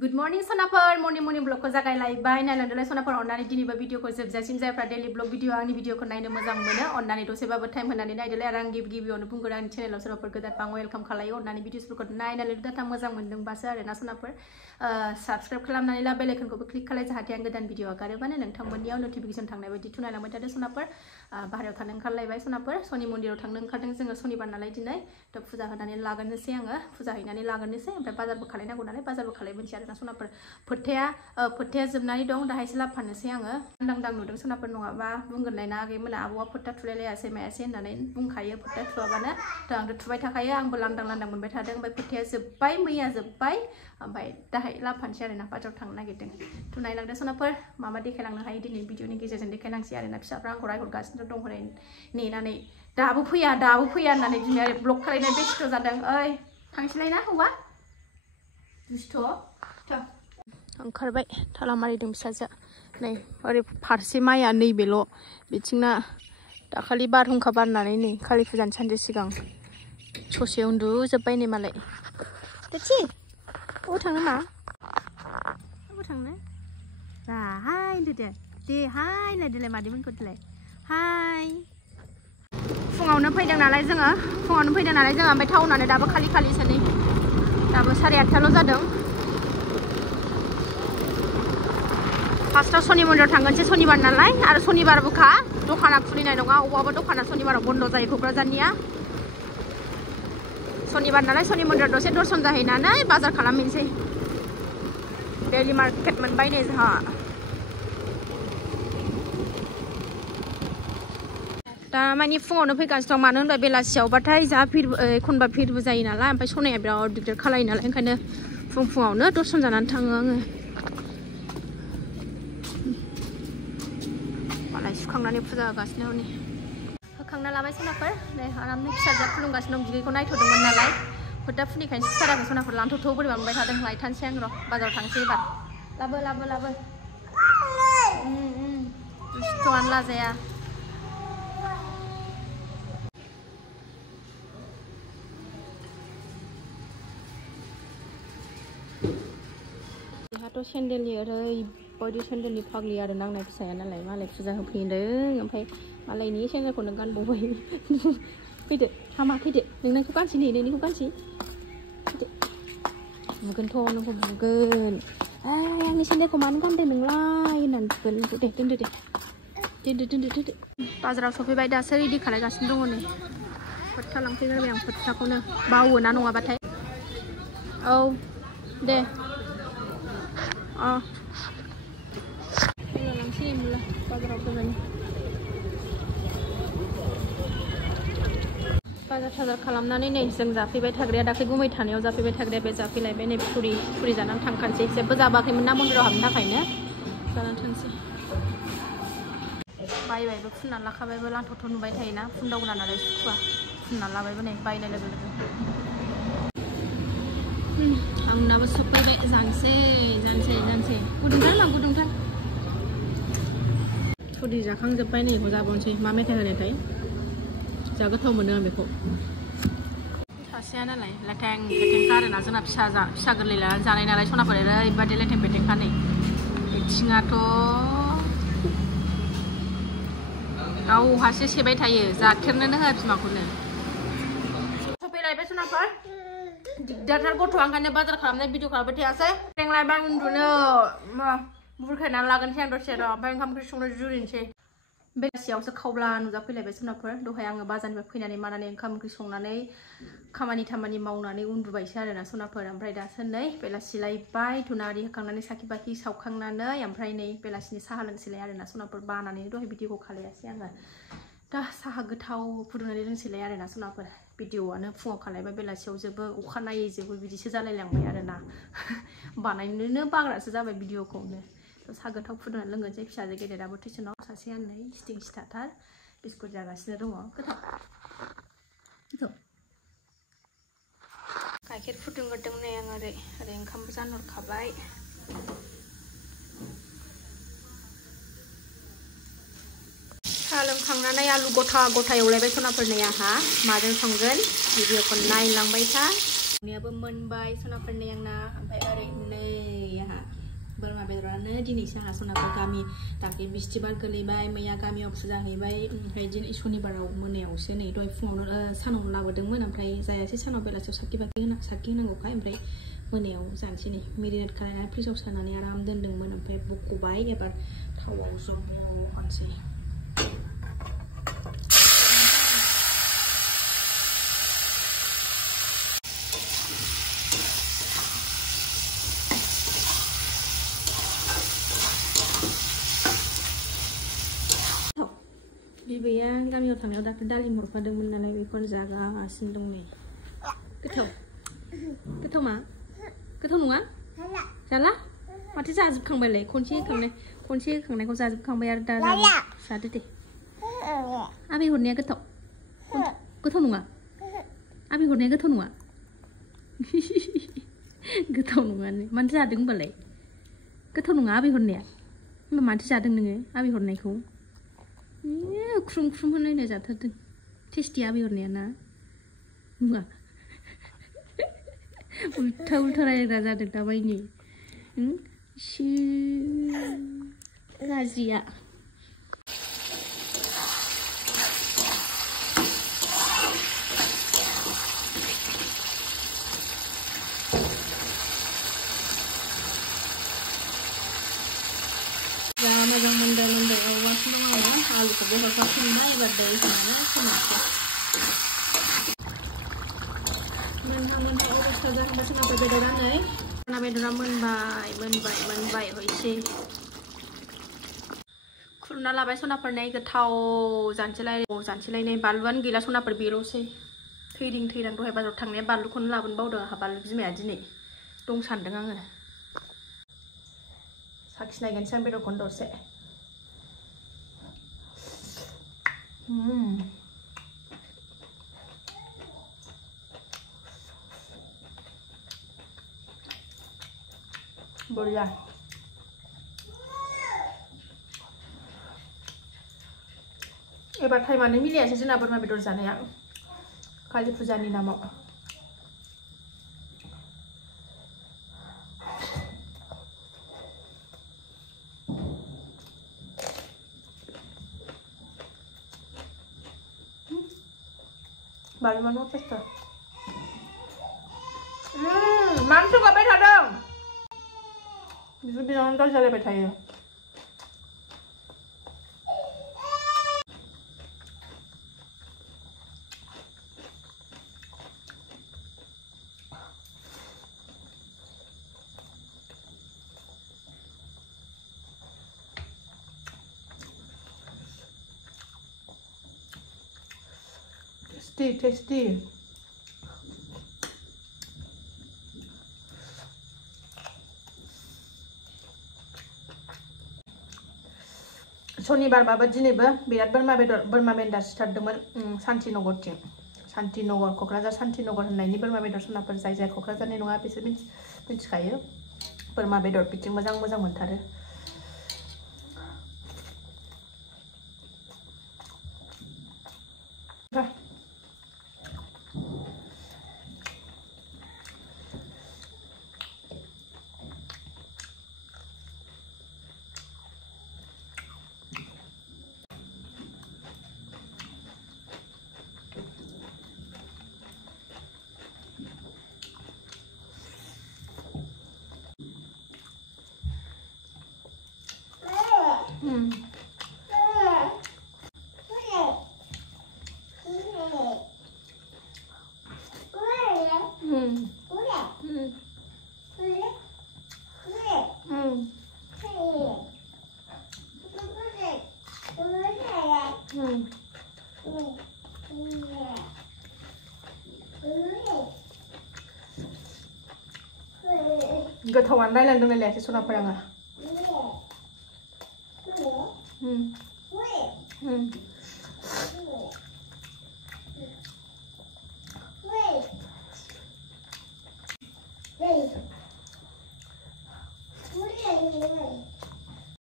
Good morning सनाफोर morning blog को जागायलायबाय नायलांदोलाय सनाफोर अन्नानै दिनैबो भिडिअखौ जोबजासिम जायफ्रा डेलि ब्लग भिडिअ आंनि भिडिअखौ नायनो मोजां मोनो अन्नानै दसेबाबो टाइम होनानै नायदोलाय आरो आं गिबियावनो बुंगोन आंनि चेनेलाव सोरबाफोर गोदान आं वेलकाम खालायो अन्नानै भिडिअसफोरखौ नायनानै डाटा मोजां मोनदोंबासो आरोना सनाफोर साबस्क्राइब खालामनानै ला बेल आइकनखौबो क्लिक खालाय जाहाथे आं गोदान भिडिअ आगारोबानो नोंथांमोननियाव नटिफिकेसन थांनाय बायदि थुनायलांबाय थादो सनाफोर बाहेरायाव थांनो ओंखारलायबाय सनाफोर शनि मन्दिराव थांनो ओंखारदों जोङो शनिबार नालाय दिनै थ' फुजा होनानै लागोननोसै आङो फुजा हैनानै लागोननोसै ओमफ्राय बाजारबो खालायनांगौ नालाय बाजारबो खालायबोनोसै आरोना सनाफोर फोथाया जोबनानै दं दाहायसो लाबोफानोसै आङो लांदां नुदों सनाफोर नङाबा बुंगोनलाय ना आगैमोना आब'आ फोथा थुलायलायासै मायासै होननानै बुंखायो फोथा थुआबानो थ' आंथ' थुबाय थाखायो आंबो लांदां मोनबाय थादों ओमफ्राय फोथाया जोब्बाय मैया जोब्बाय ओमफ्राय दाहाय लाबोफानोसै आरोना बाजाराव थांनो नागिरदों थ' नायलांदो सनाफोर मामा देखायलांनो हायो दिनै भिडिअनि गेजेरजों देखायलांसै आरोना फिसाफ्रा आंखौ रायहरगासिनो दं हरै नेनानै दाबो फैया होननानै बिमाया ब्लग खालायनो बेस्थ' जादों ओइ थांसैलाय ना हौवा दुस्थ' ओंखारबाय थाला मारिदों फिसाजो नै ओरै फारसे माइया नैबेल' बिथिंना दाखालि बारहुंखा बारनानै नै कालि फुजानि सानसे सिगां ससे उन्दुजोब्बाय नै मालाय देथि अबाव थांनो मा अबाव थांनो हाय होनदो दे हाय होनलायदोलाय मादैमोनखौ देलाय हाय फुङावनो फैदों नालाय जोङो ओमफ्राय टाउनानो दाबो खालिसो नै दाबो 8:30 जादों फार्स्टआव शनि मन्दिराव थांगोनसै शनिबार नालाय आरो शनिबारबोखा दखाना खुलिनाय नङा अबावबा दखाना शनिबाराव बन्द जायो क'क्राझारनिया शनिबार नालाय शनि मन्दिराव दसे दर्शन जाहैनानै बाजार खालामहैनोसै डेलि मार्केट मोनबाय नै जोंहा दा मानि फुङावनो फैगासिनो दं मानो होनबा बेलासियावबाथाय जा एखनबा भिरबो जायो नालाय ओमफ्राय सनाया बिराद दिगदार खालायो नालाय ओंखायनो फुङावनो दर्शन जानानै थाङो आङो मालाय सुखांनानै फुजा होगासिनो हनै होखांना लाबाय सनाफोर नै आरामनो फिसाजोआ खुलुमगासिनो दं बिदैखौ नायथ'दोंमोन नालाय फोथा फुनिखायनो सिखाराखै सनाफोर लांथ'थ' बोरैबा मोनबाय थादों लायथानसै आं र' बाजाराव थांसै एबार लाबो दुस्थ'आनो लाजाया बेहाथ' सेन्देलनि ओरैबायदि सेन्देलनि फाग्लि आरो नांनाय फिसाया नालाय मालाय फुजा होफैदों ओमफ्राय मालायनि सेन्देलखौनो गानबावबाय फैदो हामा फैदो नोंनिखौ गानसै नोंनिखौ गानसै फैदो बुगोनथ' नोंखौ बुगोन आंनि सेन्देलखौ मानो गानदों नोंलाय होननानै बुगोन दे दोनदो बाजाराव सफैबाय दासो रेडि खालायगासिनो दङ नै फोथा लांफैग्रोबाय आं फोथाखौनो बावो ना नङाबाथाय औ दे लांसै मुला बाजाराव फैबाय बाजार थाजार खालामनानै नै जों जाफैबाय थाग्राया दाख्लै गुमै थानायाव जाफैबाय थाग्राया बे जाफैलायबाय नै फुरि जानानै थांखानोसै जेबो जाबाखैमोन ना मन्दिराव हाबनो थाखायनो जानानै थांसै बायबायबो फुननानै लाखाबायबो लांथ'थ' नुबाय थायोना फुनदावग्रा नालाय सुखुवा फुननानै लाबायबो नै बायनाय लोगो आंनाबो सफैबाय जानोसै गुदुंथार फुरि जाखांजोब्बाय नै बेखौ जाबावनोसै मा मेथाइ होनायथाय जा गोथाव मोनो आं बेखौ सासेया नालाय लेथें फेथेंखा आरोना जोंना फिसा गोरलै लानानै जानाय नालाय सनाफोर ओरैबायदि लेथें फेथेंखा नै बिथिङाथ' गावहासो सेबाय थायो जाथेरनोनो होआ बिमाखौनो सफैलायबाय सनाफोर दिगदारथार गथ'आ ओंखायनो बाजार खालामनाय भिडिअ खालामबाय थायासै लेंलायबाय उन्दुनो बुरखायनानै लागोनसै आं दसे र' ओमफ्राय ओंखाम ओंख्रि संनो जुरिनोसै बेलासियावसो खावब्ला नुजाफैलायबाय सनाफोर दहाय आङो बाजारनिफ्राय फैनानै मानानै ओंखाम ओंख्रि संनानै खामानि मावनानै उन्दुबायसो आरोना सनाफोर ओमफ्राय दासो नै बेलासि लायबाय धुना आरि होखांनानै साखि बाखि सावखांनानै ओमफ्राय नै बेलासिनि साहा लोंसैलाय आरोना सनाफोर बानानै दहाय भिडिअखौ खालायासै आङो दा साहा गोथाव फुदुंनानै लोंसैलाय आरोना सनाफोर भिडिअआनो फुङाव खालायबाय बेलासियाव जोबो अखानायै जोबो बिदिसो जालायलांबाय आरोना बानायनोनो बाग्रासो जाबाय भिडिअखौनो साहा गोथाव फुदुंनानै लोंगोनसै फिसाजो गेदेराबो टिउसनाव सासेया नै स्टिं सिथाथार बिस्कुट जागासिनो दङ गोथाव गाइखेर फुदुंग्रोदों नै आं ओरै ओंखामबो जानहरखाबाय साहा लोंखांनानै आलु गथा एवलायबाय सनाफोरनि आंहा माजों संगोन भिडिअखौ नायलांबाय था संनायाबो मोनबाय सनाफोरनि आंना ओमफ्राय ओरै नै गैलानो दिनैसो आंहा सनाफोर गामि दाख्लै बिस्थिबार गोलैबाय मैया गामियाव फुजा हैबाय ओमफ्राय दिनै सनिबाराव मोनायावसो नै दहाय फुङावनो सानावनो लाबोदोंमोन ओमफ्राय जायासै सानाव बेलासियाव साखि होनांगौखाय ओमफ्राय मोनायाव जानोसै नै मेरिनेट खालामनानै फ्रिजाव सोनानै आराम दोनदोंमोन ओमफ्राय बख'बाय एबार थावआव जब होनोसै बिबैया गामियाव थांनायाव दाख्लै दालिम हरफादोंमोन नालाय बेखौनो जागासिनो दं नै गोथाव मा गोथाव नङा जाला माथो जाजोबखांबायलाय खनसे होखांनायखौ जाजोबखांबाय आरो दा जादो दे आबै हरनाया गोथाव नङा आबै हरनाया गोथाव नङा गोथाव नङानो मानोथो जादों होनबालाय गोथाव नङा आबै हरनाया होनबा मानोथो जादों नोङो आबै हरनायखौ ख्रुम ख्रुम होनलायनाय जाथारदों टेस्टि आबै हरनाया ना नङा उल्था उल्था रायज्लायग्रा जादों दाबायनि गाज्रिया मोजां मोनदों एवगासिनो दं आङो आलुखौबो हरफाफिनबाय एबार दै होनानै संनोसै मोनहां अबस्था जाहांबाय सोनाफोर बेदरा नै ना बेदरा मोनबाय हयसे खुरना लाबाय सनाफोर नै गोथाव जानोसैलाय बानलुआनो गैला सनाफोर बेल'सै थैरां दहाय बाजाराव थांनाया बानलुखौनो लाबोनो बावदों आंहा बानलु बिमाया दिनै दं सानदों आङो साखिनायगोनसै आं बेदरखौनो दरसे बरिया एबार टाइमानो मिलायासै जोंना बोरमा बेदर जानाया कालि फुजानि नामाव बालुआ न' टेस्ट मानो सोगाबाय थादों बिसोर बिनावनो दाल जालायबाय थायो tasty शनिबारबाबो दिनैबो बिराद बोरमा मेन्दा सिथारदोंमोन शान्तिनगरथिं शान्तिनगर क'क्राझार शान्तिनगर होननायनि बोरमा बेदर सनाफोर जाय क'क्राझारनि नङा बिसोर मिथिखायो बोरमा बेदर बिथिं मोजां मोनथारो गोथावानो रायलायनो रोंलायलायासै सनाफोर आङो